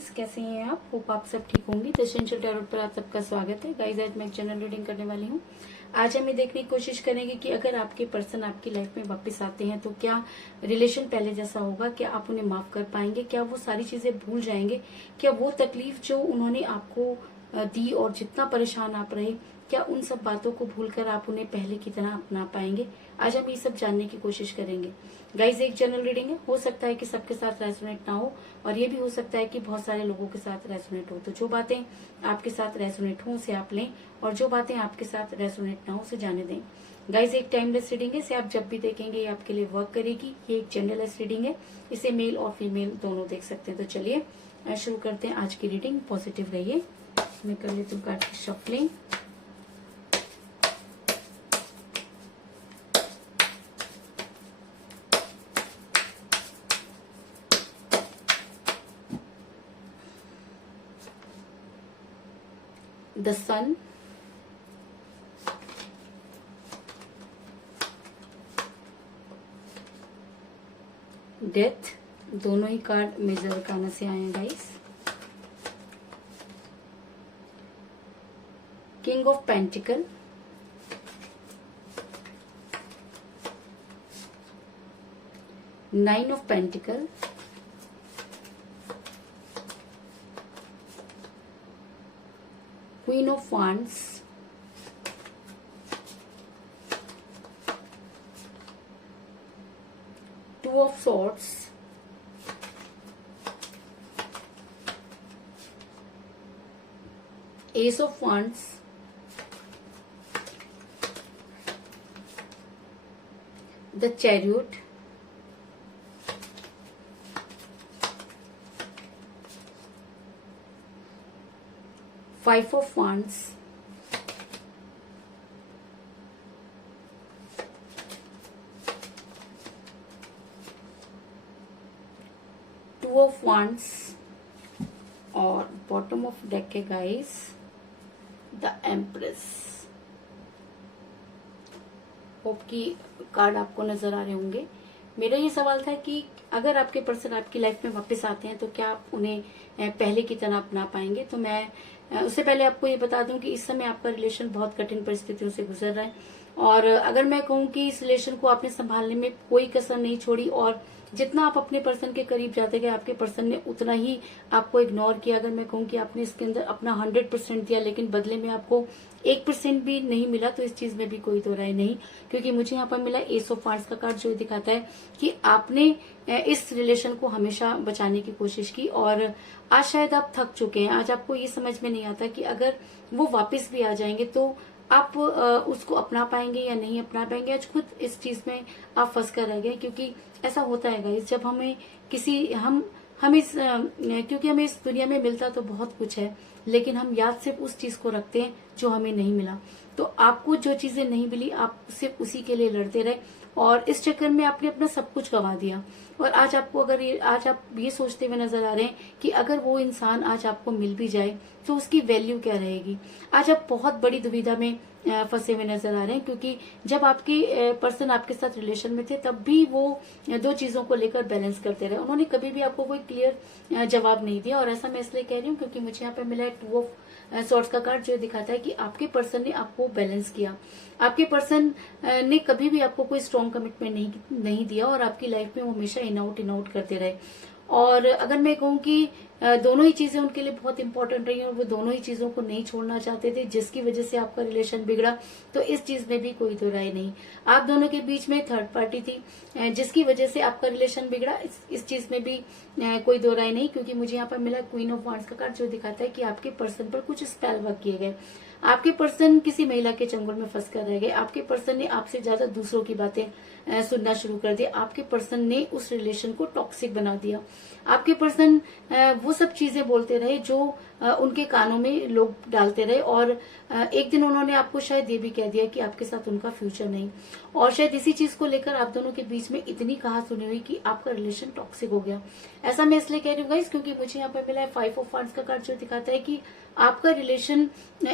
Friends, कैसे हैं आप? होप आप सब ठीक होंगे। द एसेंशियल टैरोट पर आप सबका स्वागत है। गाइस, आज मैं एक जनरल रीडिंग करने वाली हूँ। आज हम ये देखने की कोशिश करेंगे कि अगर आपके पर्सन आपकी लाइफ में वापस आते हैं तो क्या रिलेशन पहले जैसा होगा, क्या आप उन्हें माफ कर पाएंगे, क्या वो सारी चीजें भूल जाएंगे, क्या वो तकलीफ जो उन्होंने आपको दी और जितना परेशान आप रहे, क्या उन सब बातों को भूलकर आप उन्हें पहले की तरह अपना पाएंगे। आज हम ये सब जानने की कोशिश करेंगे। गाइज, एक जनरल रीडिंग है, हो सकता है कि सबके साथ रेजोनेट ना हो और ये भी हो सकता है कि बहुत सारे लोगों के साथ रेजोनेट हो। तो जो बातें आपके साथ रेजोनेट हो उसे आप लें और जो बातें आपके साथ रेजोनेट ना हो उसे जाने दें। गाइज, एक टाइमलेस रीडिंग है, इसे आप जब भी देखेंगे ये आपके लिए वर्क करेगी। ये एक जनरलेस रीडिंग है, इसे मेल और फीमेल दोनों देख सकते हैं। तो चलिए शुरू करते हैं आज की रीडिंग। पॉजिटिव रहिए। मैं कर लेती हूँ कार्ड की शफलिंग। द सन, डेथ, दोनों ही कार्ड मेजर अरकाना से आए हैं guys. King of pentacle, nine of pentacle, queen of wands, two of swords, S of wands, the chariot, five of wands, two of wands और bottom of deck है guys the empress. Hope की card आपको नजर आ रहे होंगे। मेरा ये सवाल था कि अगर आपके पर्सन आपकी लाइफ में वापस आते हैं तो क्या आप उन्हें पहले की तरह अपना पाएंगे। तो मैं उससे पहले आपको ये बता दूं कि इस समय आपका रिलेशन बहुत कठिन परिस्थितियों से गुजर रहा है और अगर मैं कहूँ कि इस रिलेशन को आपने संभालने में कोई कसर नहीं छोड़ी और जितना आप अपने पर्सन के करीब जाते गए आपके पर्सन ने उतना ही आपको इग्नोर किया। अगर मैं कहूँ कि आपने इसके अंदर अपना 100% दिया लेकिन बदले में आपको 1% भी नहीं मिला, तो इस चीज में भी कोई दो राय नहीं, क्योंकि मुझे यहाँ पर मिला एस ऑफ वांड्स का कार्ड जो दिखाता है कि आपने इस रिलेशन को हमेशा बचाने की कोशिश की और आज शायद आप थक चुके हैं। आज आपको ये समझ में नहीं आता कि अगर वो वापस भी आ जाएंगे तो आप उसको अपना पाएंगे या नहीं अपना पाएंगे। आज खुद इस चीज में आप फंस कर रह गए, क्योंकि ऐसा होता है गाइस, जब हमें किसी हम इस क्योंकि हमें इस दुनिया में मिलता तो बहुत कुछ है लेकिन हम याद सिर्फ उस चीज को रखते हैं जो हमें नहीं मिला। तो आपको जो चीजें नहीं मिली आप सिर्फ उसी के लिए लड़ते रहे और इस चक्कर में आपने अपना सब कुछ गंवा दिया। और आज आपको अगर आज आप ये सोचते हुए नजर आ रहे हैं कि अगर वो इंसान आज आपको मिल भी जाए तो उसकी वैल्यू क्या रहेगी। आज आप बहुत बड़ी दुविधा में फंसे हुए नजर आ रहे हैं, क्योंकि जब आपके पर्सन आपके साथ रिलेशन में थे तब भी वो दो चीजों को लेकर बैलेंस करते रहे। उन्होंने कभी भी आपको कोई क्लियर जवाब नहीं दिया और ऐसा मैं इसलिए कह रही हूँ क्योंकि मुझे यहाँ पे मिला है टू ऑफ सॉर्ड्स का कार्ड जो दिखाता है कि आपके पर्सन ने आपको बैलेंस किया। आपके पर्सन ने कभी भी आपको कोई स्ट्रॉन्ग कमिटमेंट नहीं दिया और आपकी लाइफ में वो हमेशा इन आउट करते रहे। और अगर मैं कहूँ कि दोनों ही चीजें उनके लिए बहुत इंपॉर्टेंट रही और वो दोनों ही चीजों को नहीं छोड़ना चाहते थे, जिसकी वजह से आपका रिलेशन बिगड़ा, तो इस चीज में भी कोई दो राय नहीं। आप दोनों के बीच में थर्ड पार्टी थी जिसकी वजह से आपका रिलेशन बिगड़ा, इस चीज में भी कोई दो राय नहीं, क्योंकि मुझे यहाँ पर मिला क्वीन ऑफ वांड्स का कार्ड जो दिखाता है कि आपके पर्सन पर कुछ स्पेल वर्क किए गए। आपके पर्सन किसी महिला के चंगुल में फंस कर रह गए। आपके पर्सन ने आपसे ज्यादा दूसरों की बातें सुनना शुरू कर दिया। आपके पर्सन ने उस रिलेशन को टॉक्सिक बना दिया। आपके पर्सन वो सब चीजें बोलते रहे जो उनके कानों में लोग डालते रहे, और एक दिन उन्होंने आपको शायद ये भी कह दिया कि आपके साथ उनका फ्यूचर नहीं, और शायद इसी चीज को लेकर आप दोनों के बीच में इतनी कहा सुनी हुई कि आपका रिलेशन टॉक्सिक हो गया। ऐसा मैं इसलिए कह रही हूँ गाइस क्योंकि मुझे यहाँ पर मिला है 5 ऑफ वांड्स का कार्ड, जो दिखाता है कि आपका रिलेशन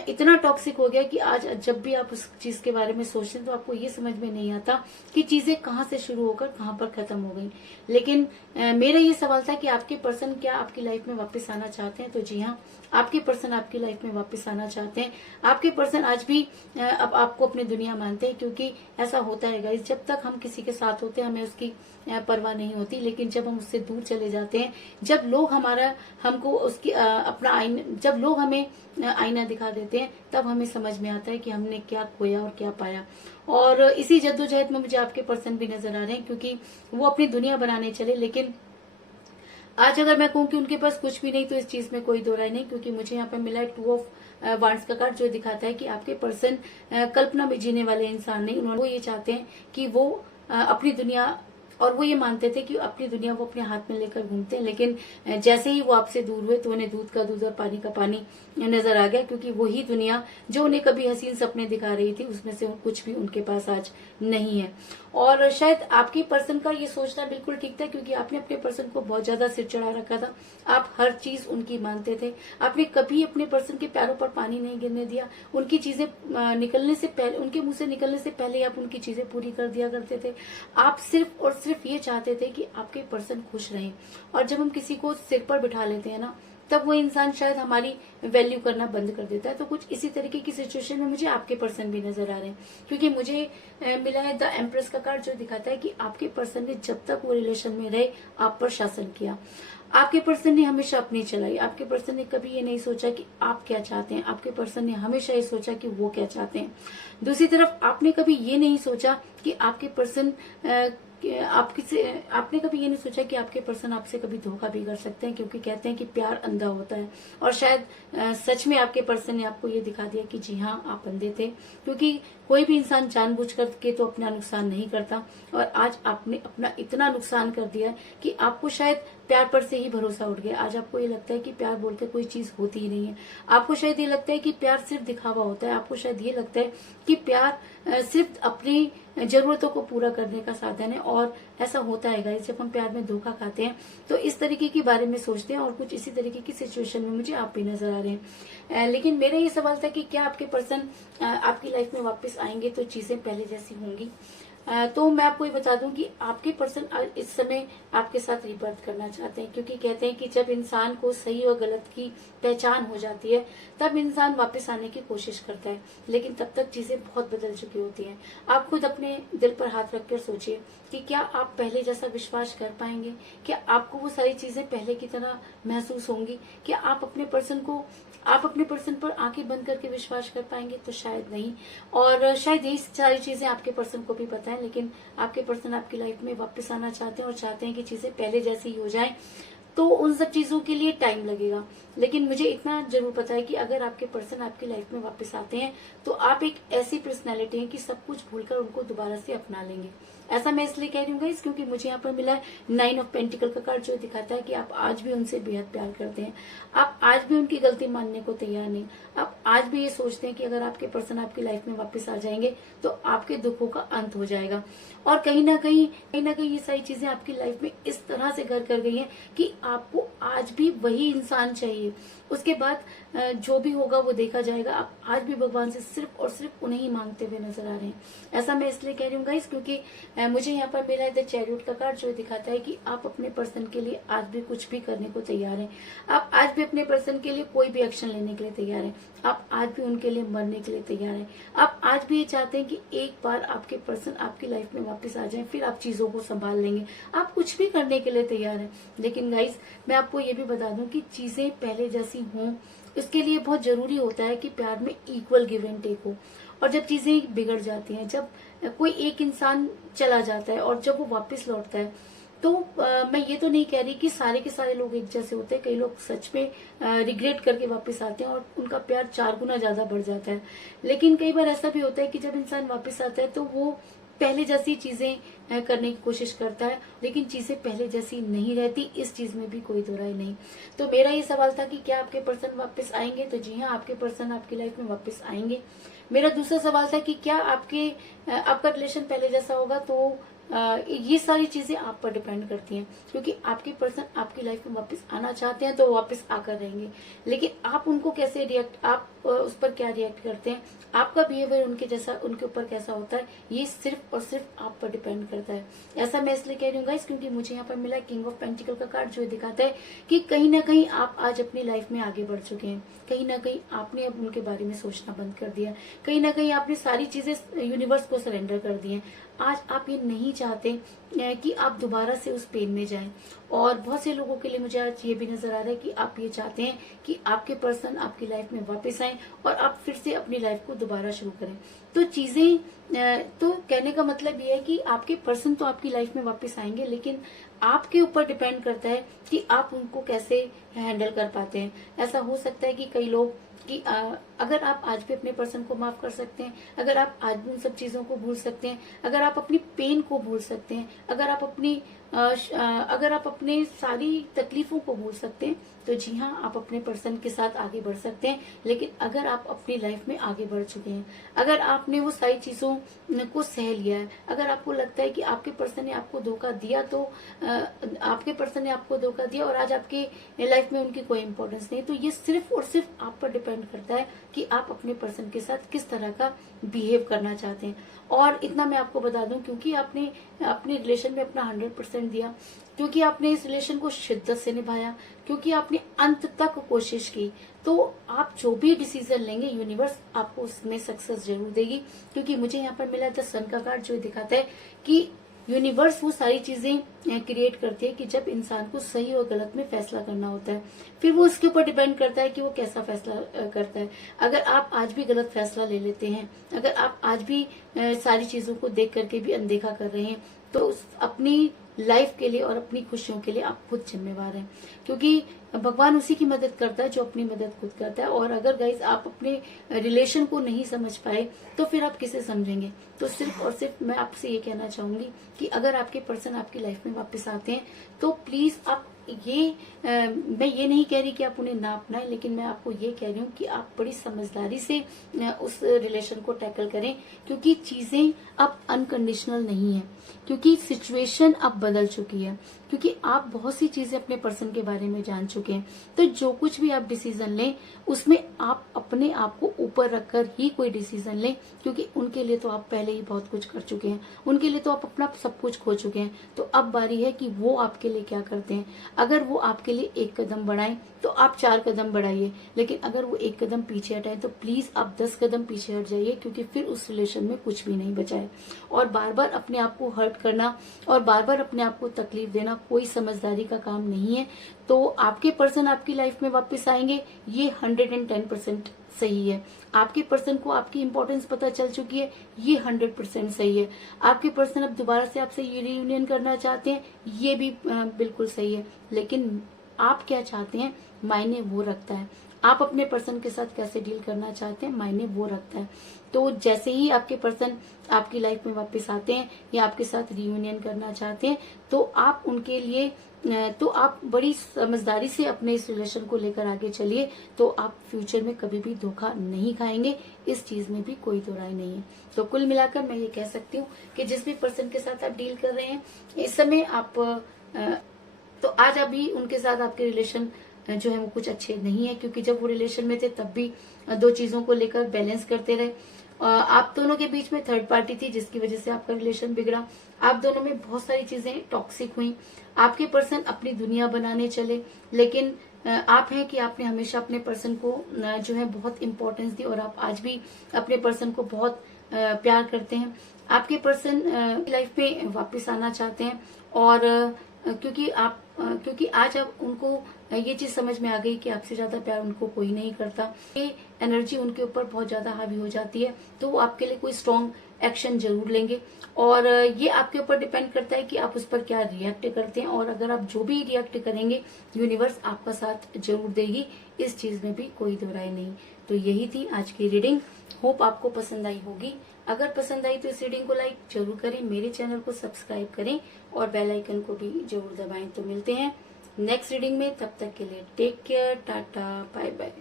इतना टॉक्सिक हो गया कि आज जब भी आप उस चीज के बारे में सोचते हैं तो आपको ये समझ में नहीं आता कि चीजें कहाँ से शुरू होकर कहाँ पर खत्म हो गई। लेकिन मेरा ये सवाल था कि आपके पर्सन क्या आपकी लाइफ में वापस आना चाहते हैं? तो जी हाँ, आपके पर्सन आपकी लाइफ में वापस आना चाहते हैं। आपके पर्सन आज भी अब आपको अपनी दुनिया मानते हैं, क्योंकि ऐसा होता है गाइस, जब तक हम किसी के साथ होते हैं हमें उसकी परवाह नहीं होती, लेकिन जब हम उससे दूर चले जाते हैं, जब लोग हमको उसकी अपना आईना, जब लोग हमें आईना दिखा देते हैं, तब हमें समझ में आता है कि हमने क्या खोया और क्या पाया। और इसी जद्दोजहद में मुझे आपके पर्सन भी नजर आ रहे हैं, क्योंकि वो अपनी दुनिया बनाने चले, लेकिन आज अगर मैं कहूँ कि उनके पास कुछ भी नहीं, तो इस चीज में कोई दो राय नहीं, क्योंकि मुझे यहाँ पे मिला है 2 ऑफ वांड्स का कार्ड, जो दिखाता है कि आपके पर्सन कल्पना में जीने वाले इंसान नहीं। उन्होंने वो ये चाहते हैं कि वो अपनी दुनिया, और वो ये मानते थे कि अपनी दुनिया वो अपने हाथ में लेकर घूमते हैं, लेकिन जैसे ही वो आपसे दूर हुए तो उन्हें दूध का दूध और पानी का पानी नजर आ गया, क्योंकि वही दुनिया जो उन्हें कभी हसीन सपने दिखा रही थी, उसमें से कुछ भी उनके पास आज नहीं है। और शायद आपके पर्सन का ये सोचना बिल्कुल ठीक था, क्योंकि आपने अपने पर्सन को बहुत ज्यादा सिर चढ़ा रखा था। आप हर चीज उनकी मानते थे, आपने कभी अपने पर्सन के पैरों पर पानी नहीं गिरने दिया। उनकी चीजें निकलने से पहले, उनके मुंह से निकलने से पहले आप उनकी चीजें पूरी कर दिया करते थे। आप सिर्फ और सिर्फ ये चाहते थे कि आपके पर्सन खुश रहें। और जब हम किसी को सिर पर बिठा लेते हैं ना, तब वो इंसान शायद हमारी वैल्यू करना बंद कर देता है। तो कुछ इसी तरीके की सिचुएशन में मुझे आपके पर्सन भी नजर आ रहे हैं, क्योंकि मुझे मिला है द एम्प्रेस का कार्ड, जो दिखाता है कि आपके पर्सन ने जब तक वो रिलेशन में रहे आप पर शासन किया। आपके पर्सन ने हमेशा अपनी चलाई। आपके पर्सन ने कभी ये नहीं सोचा कि आप क्या चाहते हैं। आपके पर्सन ने हमेशा ये सोचा कि वो क्या चाहते हैं। दूसरी तरफ आपने कभी ये नहीं सोचा कि आपके पर्सन आपने कभी ये नहीं सोचा कि आपके पर्सन आपसे कभी धोखा भी कर सकते हैं, क्योंकि कहते हैं कि प्यार अंधा होता है। और शायद सच में आपके पर्सन ने आपको ये दिखा दिया कि जी हाँ, आप अंधे थे, क्योंकि कोई भी इंसान जानबूझकर के तो अपना नुकसान नहीं करता। और आज आपने अपना इतना नुकसान कर दिया कि आपको शायद प्यार पर से ही भरोसा उठ गया। आज आपको ये लगता है कि प्यार बोलकर कोई चीज होती ही नहीं है। आपको शायद ये लगता है कि प्यार सिर्फ दिखावा होता है। आपको शायद ये लगता है कि प्यार सिर्फ अपनी जरूरतों को पूरा करने का साधन है। और ऐसा होता है गाइस, जब हम प्यार में धोखा खाते हैं तो इस तरीके के बारे में सोचते हैं, और कुछ इसी तरीके की सिचुएशन में मुझे आप भी नजर आ रहे हैं। लेकिन मेरा ये सवाल था कि क्या आपके पर्सन आपकी लाइफ में वापस आएंगे तो चीजें पहले जैसी होंगी? तो मैं आपको ये बता दूं कि आपके पर्सन इस समय आपके साथ रिबर्थ करना चाहते हैं, क्योंकि कहते हैं कि जब इंसान को सही और गलत की पहचान हो जाती है तब इंसान वापस आने की कोशिश करता है, लेकिन तब तक चीजें बहुत बदल चुकी होती हैं। आप खुद अपने दिल पर हाथ रखकर सोचिए कि क्या आप पहले जैसा विश्वास कर पाएंगे? क्या आपको वो सारी चीजें पहले की तरह महसूस होंगी? क्या आप अपने पर्सन पर आंखें बंद करके विश्वास कर पाएंगे? तो शायद नहीं। और शायद यही सारी चीजें आपके पर्सन को भी पता है, लेकिन आपके पर्सन आपकी लाइफ में वापस आना चाहते हैं और चाहते हैं कि चीजें पहले जैसी ही हो जाएं। तो उन सब चीजों के लिए टाइम लगेगा, लेकिन मुझे इतना जरूर पता है कि अगर आपके पर्सन आपकी लाइफ में वापस आते हैं तो आप एक ऐसी पर्सनैलिटी हैं कि सब कुछ भूलकर उनको दोबारा से अपना लेंगे। ऐसा मैं इसलिए कह रही हूँ गाइस, क्योंकि मुझे यहाँ पर मिला है 9 ऑफ पेंटिकल का कार्ड, जो दिखाता है कि आप आज भी उनसे बेहद प्यार करते हैं। आप आज भी उनकी गलती मानने को तैयार नहीं। आप आज भी ये सोचते हैं कि अगर आपके पर्सन आपकी लाइफ में वापस आ जाएंगे तो आपके दुखों का अंत हो जाएगा। और कहीं ना कहीं ये सारी चीजें आपकी लाइफ में इस तरह से घर कर गई हैं कि आपको आज भी वही इंसान चाहिए। उसके बाद जो भी होगा वो देखा जाएगा। आप आज भी भगवान से सिर्फ और सिर्फ उन्हें ही मांगते हुए नजर आ रहे हैं। ऐसा मैं इसलिए कह रही हूँ गाइस, क्योंकि मुझे यहाँ पर मिला है द चैरियट का कार्ड, जो दिखाता है कि आप अपने पर्सन के लिए आज भी कुछ भी करने को तैयार हैं। आप आज भी अपने पर्सन के लिए कोई भी एक्शन लेने के लिए तैयार हैं। आप आज भी उनके लिए मरने के लिए तैयार हैं। आप आज भी ये चाहते हैं कि एक बार आपके पर्सन आपकी लाइफ में वापस आ जाए, फिर आप चीजों को संभाल लेंगे। आप कुछ भी करने के लिए तैयार हैं। लेकिन गाइस, मैं आपको ये भी बता दूं कि चीजें पहले जैसी हों, इसके लिए बहुत जरूरी होता है कि प्यार में इक्वल गिव एंड टेक हो। और जब चीजें बिगड़ जाती हैं, जब कोई एक इंसान चला जाता है और जब वो वापस लौटता है, तो मैं ये तो नहीं कह रही कि सारे के सारे लोग एक जैसे होते हैं। कई लोग सच में रिग्रेट करके वापस आते हैं और उनका प्यार 4 गुना ज्यादा बढ़ जाता है। लेकिन कई बार ऐसा भी होता है कि जब इंसान वापस आता है तो वो पहले जैसी चीजें करने की कोशिश करता है, लेकिन चीजें पहले जैसी नहीं रहती, इस चीज में भी कोई दो राय नहीं। तो मेरा ये सवाल था कि क्या आपके पर्सन वापस आएंगे, तो जी हाँ, आपके पर्सन आपकी लाइफ में वापस आएंगे। मेरा दूसरा सवाल था कि क्या आपका रिलेशन पहले जैसा होगा, तो ये सारी चीजें आप पर डिपेंड करती हैं, क्योंकि आपके पर्सन आपकी लाइफ में वापस आना चाहते हैं तो वापस आकर रहेंगे, लेकिन आप उनको कैसे आप उस पर क्या रिएक्ट करते हैं, आपका बिहेवियर उनके ऊपर कैसा होता है, ये सिर्फ और सिर्फ आप पर डिपेंड करता है। ऐसा मैं इसलिए कह रही हूँ गाइस, क्योंकि मुझे यहाँ पर मिला किंग ऑफ पेंटिकल का कार्ड, जो दिखाता है कि कहीं ना कहीं आप आज अपनी लाइफ में आगे बढ़ चुके हैं, कहीं ना कहीं आपने अब उनके बारे में सोचना बंद कर दिया, कहीं ना कहीं आपने सारी चीजें यूनिवर्स को सरेंडर कर दी हैं। आज आप ये नहीं चाहते कि आप दोबारा से उस पेन में जाएं, और बहुत से लोगों के लिए मुझे आज ये भी नजर आ रहा है कि आप ये चाहते हैं कि आपके पर्सन आपकी लाइफ में वापस आए और आप फिर से अपनी लाइफ को दोबारा शुरू करें। तो तो कहने का मतलब ये है कि आपके पर्सन तो आपकी लाइफ में वापस आएंगे, लेकिन आपके ऊपर डिपेंड करता है कि आप उनको कैसे हैंडल कर पाते हैं। ऐसा हो सकता है कि कई लोग कि अगर आप आज भी अपने पर्सन को माफ कर सकते हैं, अगर आप आज भी उन सब चीजों को भूल सकते हैं, अगर आप अपनी पेन को भूल सकते हैं, अगर आप अपने सारी तकलीफों को भूल सकते हैं, तो जी हाँ, आप अपने पर्सन के साथ आगे बढ़ सकते हैं। लेकिन अगर आप अपनी लाइफ में आगे बढ़ चुके हैं, अगर आपने वो सारी चीजों को सह लिया है, अगर आपको लगता है कि आपके पर्सन ने आपको धोखा दिया, तो आपके पर्सन ने आपको धोखा दिया और आज आपके लाइफ में उनकी कोई इंपॉर्टेंस नहीं, तो ये सिर्फ और सिर्फ आप पर डिपेंड करता है कि आप अपने पर्सन के साथ किस तरह का बिहेव करना चाहते हैं। और इतना मैं आपको बता दूं, क्योंकि आपने अपने रिलेशन में अपना 100% दिया, क्योंकि आपने इस रिलेशन को शिद्दत से निभाया, क्योंकि आपने अंत तक कोशिश की, तो आप जो भी डिसीजन लेंगे यूनिवर्स आपको उसमें सक्सेस जरूर देगी। क्योंकि मुझे यहाँ पर मिला द सन का कार्ड, जो दिखाता है कि यूनिवर्स वो सारी चीजें क्रिएट करती है कि जब इंसान को सही और गलत में फैसला करना होता है, फिर वो उसके ऊपर डिपेंड करता है कि वो कैसा फैसला करता है। अगर आप आज भी गलत फैसला ले लेते हैं, अगर आप आज भी सारी चीजों को देख करके भी अनदेखा कर रहे हैं, तो अपनी लाइफ के लिए और अपनी खुशियों के लिए आप खुद जिम्मेवार हैं, क्योंकि भगवान उसी की मदद करता है जो अपनी मदद खुद करता है। और अगर गाइज आप अपने रिलेशन को नहीं समझ पाए, तो फिर आप किसे समझेंगे। तो सिर्फ और सिर्फ मैं आपसे ये कहना चाहूंगी कि अगर आपके पर्सन आपकी लाइफ में वापस आते हैं, तो प्लीज आप मैं ये नहीं कह रही कि आप उन्हें ना अपनाएं, लेकिन मैं आपको ये कह रही हूँ कि आप बड़ी समझदारी से उस रिलेशन को टैकल करें, क्योंकि चीजें अब अनकंडीशनल नहीं है, क्योंकि सिचुएशन अब बदल चुकी है, क्योंकि आप बहुत सी चीजें अपने पर्सन के बारे में जान चुके हैं। तो जो कुछ भी आप डिसीजन लें, उसमें आप अपने आप को ऊपर रखकर ही कोई डिसीजन लें, क्योंकि उनके लिए तो आप पहले ही बहुत कुछ कर चुके हैं, उनके लिए तो आप अपना सब कुछ खो चुके हैं। तो अब बारी है कि वो आपके लिए क्या करते हैं। अगर वो आपके लिए 1 कदम बढ़ाएं, तो आप 4 कदम बढ़ाइए, लेकिन अगर वो 1 कदम पीछे हटाए, तो प्लीज आप 10 कदम पीछे हट जाइए, क्योंकि फिर उस रिलेशन में कुछ भी नहीं बचा है। और बार बार अपने आप को हर्ट करना और बार बार अपने आप को तकलीफ देना कोई समझदारी का काम नहीं है। तो आपके पर्सन आपकी लाइफ में वापस आएंगे, ये 110% सही है। आपके पर्सन को आपकी इंपॉर्टेंस पता चल चुकी है, ये 100% सही है। आपके पर्सन अब दोबारा से आपसे रियूनियन करना चाहते हैं, ये भी बिल्कुल सही है। लेकिन आप क्या चाहते हैं, मायने वो रखता है। आप अपने पर्सन के साथ कैसे डील करना चाहते हैं, मायने वो रखता है। तो जैसे ही आपके पर्सन आपकी लाइफ में वापस आते हैं या आपके साथ रियूनियन करना चाहते हैं, तो आप उनके लिए तो आप बड़ी समझदारी से अपने इस रिलेशन को लेकर आगे चलिए, तो आप फ्यूचर में कभी भी धोखा नहीं खाएंगे, इस चीज में भी कोई दो राय नहीं है। तो कुल मिलाकर मैं ये कह सकती हूँ कि जिस भी पर्सन के साथ आप डील कर रहे हैं इस समय तो आज अभी उनके साथ आपके रिलेशन जो है वो कुछ अच्छे नहीं है, क्योंकि जब वो रिलेशन में थे तब भी 2 चीजों को लेकर बैलेंस करते रहे। आप दोनों के बीच में थर्ड पार्टी थी, जिसकी वजह से आपका रिलेशन बिगड़ा। आप दोनों में बहुत सारी चीजें टॉक्सिक हुई। आपके पर्सन अपनी दुनिया बनाने चले, लेकिन आप हैं कि आपने हमेशा अपने पर्सन को जो है बहुत इंपॉर्टेंस दी, और आप आज भी अपने पर्सन को बहुत प्यार करते हैं। आपके पर्सन लाइफ में वापस आना चाहते हैं, और क्योंकि आज अब उनको ये चीज समझ में आ गई कि आपसे ज्यादा प्यार उनको कोई नहीं करता। ये एनर्जी उनके ऊपर बहुत ज्यादा हावी हो जाती है, तो वो आपके लिए कोई स्ट्रॉन्ग एक्शन जरूर लेंगे। और ये आपके ऊपर डिपेंड करता है कि आप उस पर क्या रिएक्ट करते हैं, और अगर आप जो भी रिएक्ट करेंगे यूनिवर्स आपका साथ जरूर देगी, इस चीज में भी कोई दो राय नहीं। तो यही थी आज की रीडिंग, होप आपको पसंद आई होगी। अगर पसंद आई तो इस रीडिंग को लाइक जरूर करें, मेरे चैनल को सब्सक्राइब करें और बेल आइकन को भी जरूर दबाएं। तो मिलते हैं नेक्स्ट रीडिंग में, तब तक के लिए take care, ta-ta, bye bye.